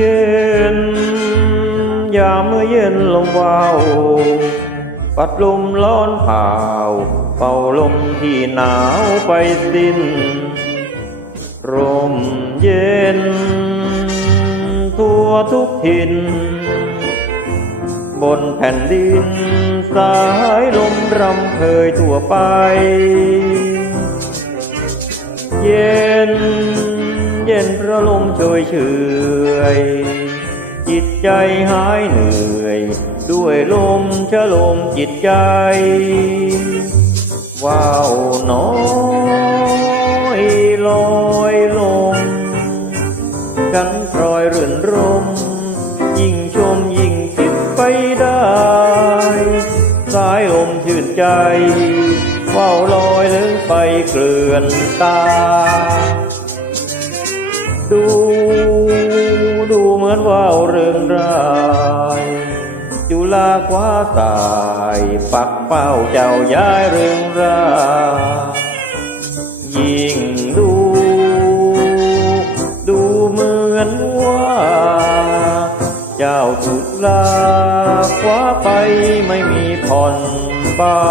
ยามเมื่อเย็นลมวาวปัดลมร้อนผ่าว เป่าลมที่หนาวไปสิ้นร่มเย็น ทั่วทุกถิ่นบนแผ่นดิน สายลมรำเพยทั่วไป เย็น ย็นพระลมโชยเฉยจิตใจหายเหนื่อย ด้วยลมชะลมจิตใจ ว้าวน้อยลอยลมกันพลอยรื่นรม ยิ่งชมยิ่งคิดไปได้ สายลมชื่นใจว่าวลอยลึงไปเกลื่อนตา ดู ดูเหมือนว่าวเริงรายจุฬาคว้าสาย ปักเป้าเจ้าย้ายเริงรายยิ่งดู ดูเหมือนว่า เจ้าจุฬาคว้าไปไม่มีผ่อนเบา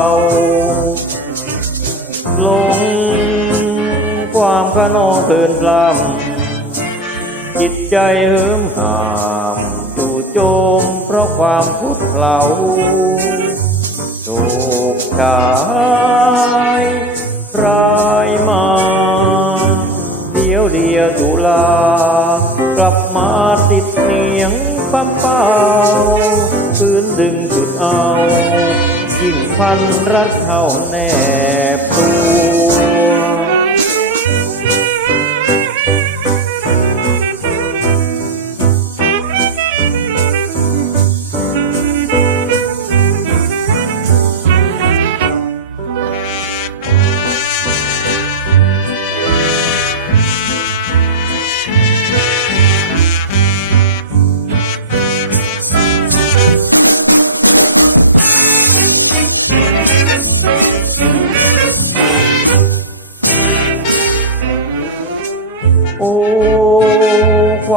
ลงความขนองเพลินพลำ จิตใจเหิมหามจู่โจมเพราะความพุดเพลาโศกชายรายมา เดียวเดียวจุลากลับมาติดเนียงปั๊มเป้าคืนดึงจุดเอา ยิ่งพันรักเข้าแนบตัว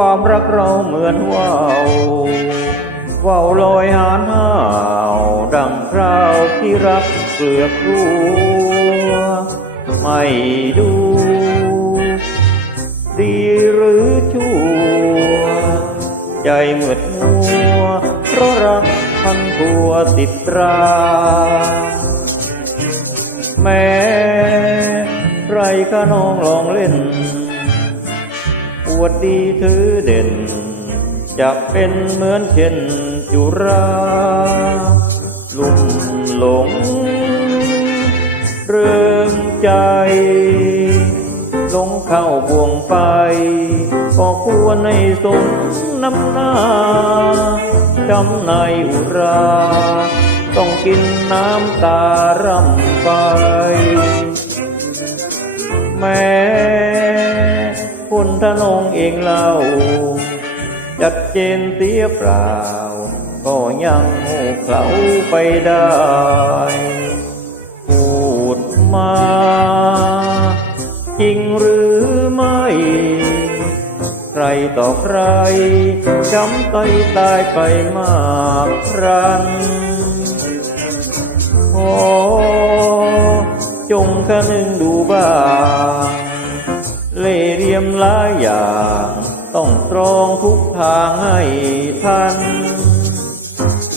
ความรักเราเหมือนว่าวว่าวลอยหานห่าวดังคราวที่รักเกลือกกลัวไม่ดู ดีหรือชั่ว ใจเหมือดมัว เพราะรักพันผัวติดตรา แม้ใครก็น้องลองเล่น วดดีถือเด่น จะเป็นเหมือนเช่นจุราลุ่มหลง เริ่มใจลงเข้าบ่วงไปก็ควรในสมน้ำหน้าจำในอุรา ต้องกินน้ำตารำไปแม้ ทนงเองเล่า จัดเจนเสียเปล่า ก็ยังเขลาไปได้ พูดมา จริงหรือไม่ ใครต่อใครจำใจตายไปมากครั้นขอจงคนึงดูบ้าง เล่เหลี่ยมหลายอย่าง ต้องตรองทุกทางให้ทัน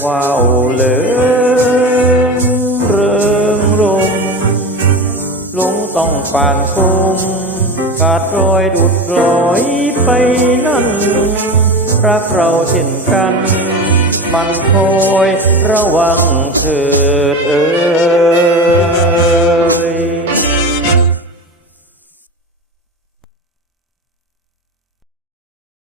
ว้าวเหลิงเริงรมลงต้องปานคมขาดรอยดุดรอยไปนั่นรักเราเช่นกัน มันคอยระวังเถิดเอ่ย